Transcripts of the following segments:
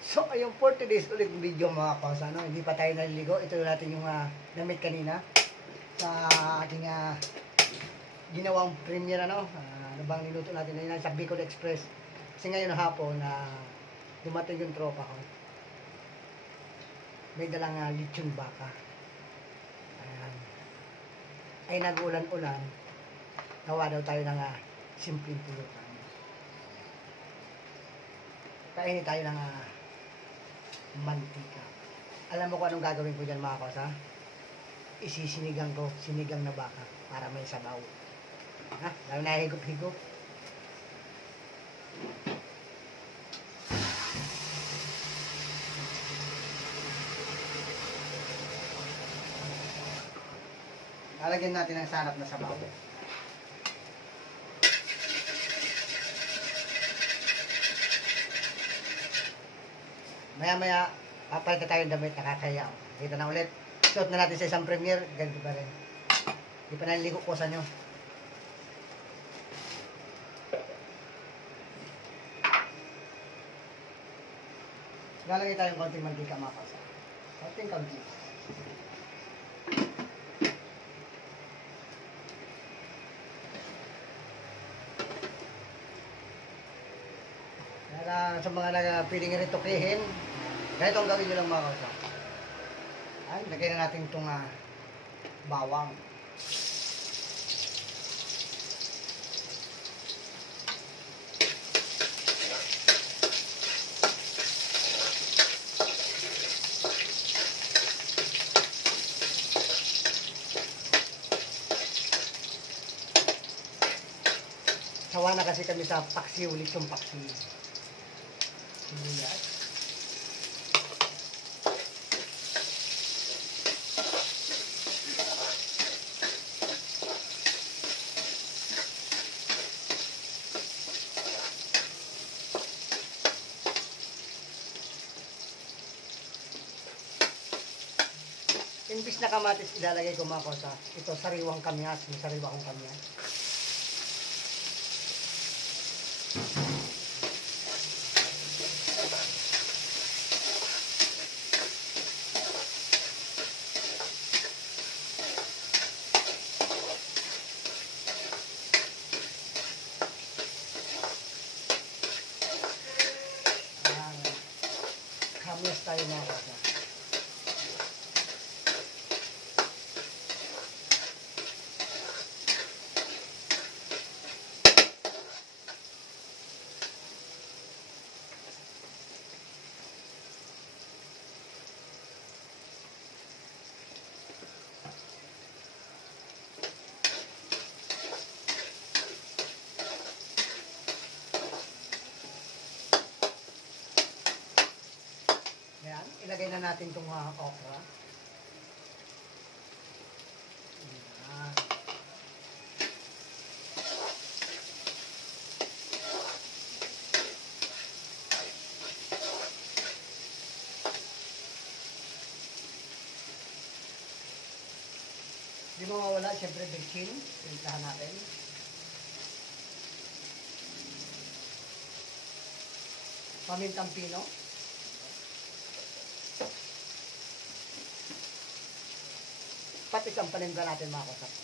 So, ayun, for today's ulit video mga kaos, ano, hindi pa tayo naliligo. Ito natin yung damit kanina sa ating ginawang premiere, ano. Ano bang niluto natin na sa Bicol Express. Kasi ngayon hapon na dumating yung tropa ko. May dalang lechon baka. Ayan. Ay nag-ulan-ulan. Nawa daw tayo ng simpleng pulutan. Kainin tayo ng mantika. Alam mo kung anong gagawin ko dyan mga kaos, ha? Isisinigang ko, sinigang na baka para may sabaw. Ha? Lalo na higop-higop. Lalagyan natin ng sarap na sabaw. Maya-maya, papalit na tayong damit, nakakaya. Kita na ulit. Suot na natin sa isang premiere, ganito pa rin. Hindi pa naliligo ko sa nyo. Lalagay tayong konting mantika mga kaos. Konting. Sa mga piling rin tukihin, ganito ang gawin nyo lang mga kaos. Ay, lagay na natin itong bawang. Sawa na kasi kami sa paksiw, lechong paksiw. Sibuyas. Imbis na kamatis ilalagay ko mga kaos, ito sariwang kamyas, may sariwa akong kamyas. Kamyas tayo mga kaos. Ayan, ilagay na natin itong okra. Ayan. Hindi mo mawala, siyempre, bechin. Pintahan natin. Pamintang pino. Patis ang paninda natin mga kaos.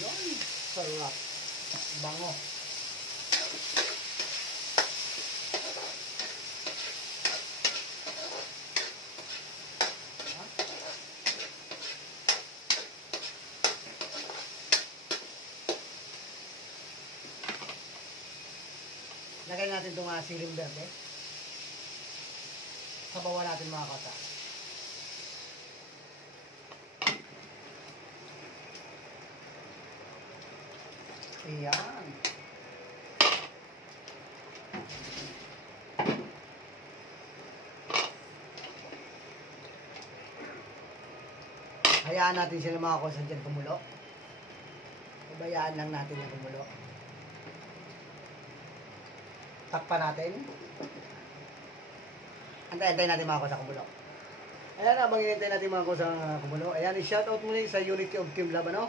Yan, sarap. Bango. Lagay natin itong siling berde. Sabawan natin mga kaos. Ayan. Hayaan natin sila mga kaos dyan kumulo. Pabayaan lang natin yung kumulo. Takpan natin. Antay-antay natin mga kaos sa kumulo. Ayan, habang hinintay natin mga kaos sa kumulo. Ayan, i-shoutout muli sa Unity of Team Love, ano?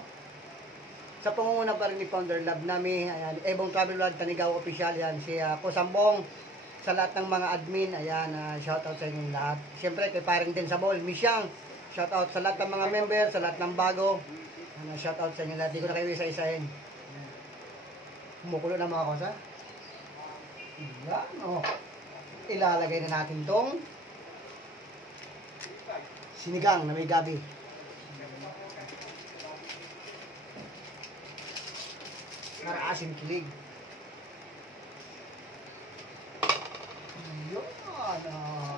Sa pangunguna pa rin ni Founder Love namin, ayan, Ebong Travel Vlog, Tanigaw Official, yan, si Kusambong, sa lahat ng mga admin, ayan, shoutout sa inyong lahat. Siyempre, kay paring din sa ball, Misyang, shoutout sa lahat ng mga member, sa lahat ng bago, shoutout sa inyong lahat, di ko na kayo isa-isahin. Kumukulo na mga kosa. Yan, oh. Ilalagay na natin tong sinigang na may gabi. Para asim kilig. Yun,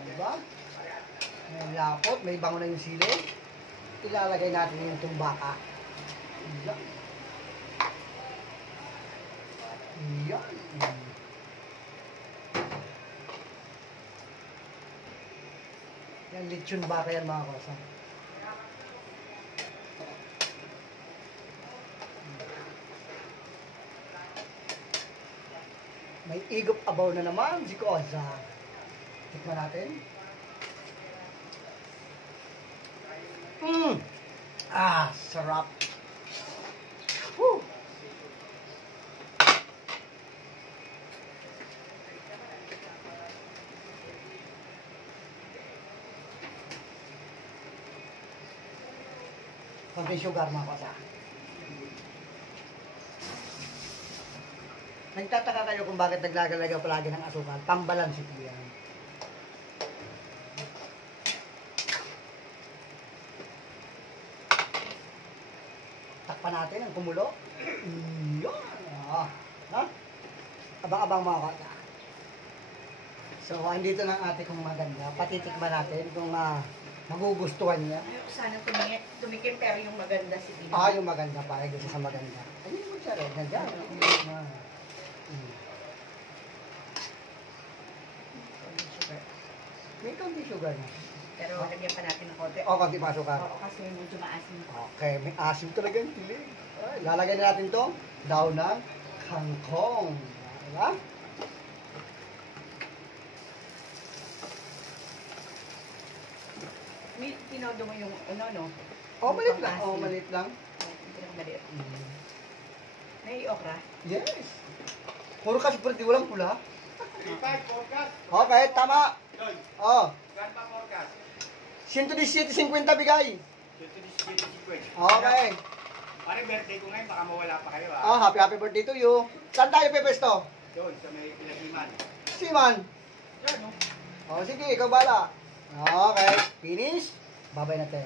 diba? May lapot, may bango na yung sili. Ilalagay natin yung tumbaka. Yan. Yan. Yan, lechon baka yan mga kosa. May igop abaw na naman si Kosa. Tikman natin. Sarap. Woo! Konti sugar mga kosa. Nagtataka kayo kung bakit naglagalagaw palagi ng asukal. Pambalansi po yan. Takpan natin ang kumulo. Yun. Abang-abang mga kosa. So, andito na ang ate kong maganda. Patitikman natin kung magugustuhan niya. Sana tumikim pero yung maganda si Pino. Yung maganda pa. Gusto sa maganda. Ayun mo siya rin. Nandiyan. May konti sugar na. Pero lagyan pa natin ng konti. Konti pa sugar. Oo, kasi medyo maasim. Okay, may asim talaga yung tilig. Lalagyan na natin to. Daw ng kangkong. Diba? May tinodo mo yung no? Malit lang. Malit lang. Maliit. May okra? Yes. Puro kasi pwede walang pula. 35, forecast. Okay, tama. Doon. Gan pa forecast? 117.50 bigay. 50. Okay. Pare, birthday ko ngayon, baka mawala pa kayo Happy birthday to you. Saan tayo pepesto? Doon, sa may Pinagiman. Siman. Yan, no? Sige, ikaw bala. Okay, finish. Babay natin.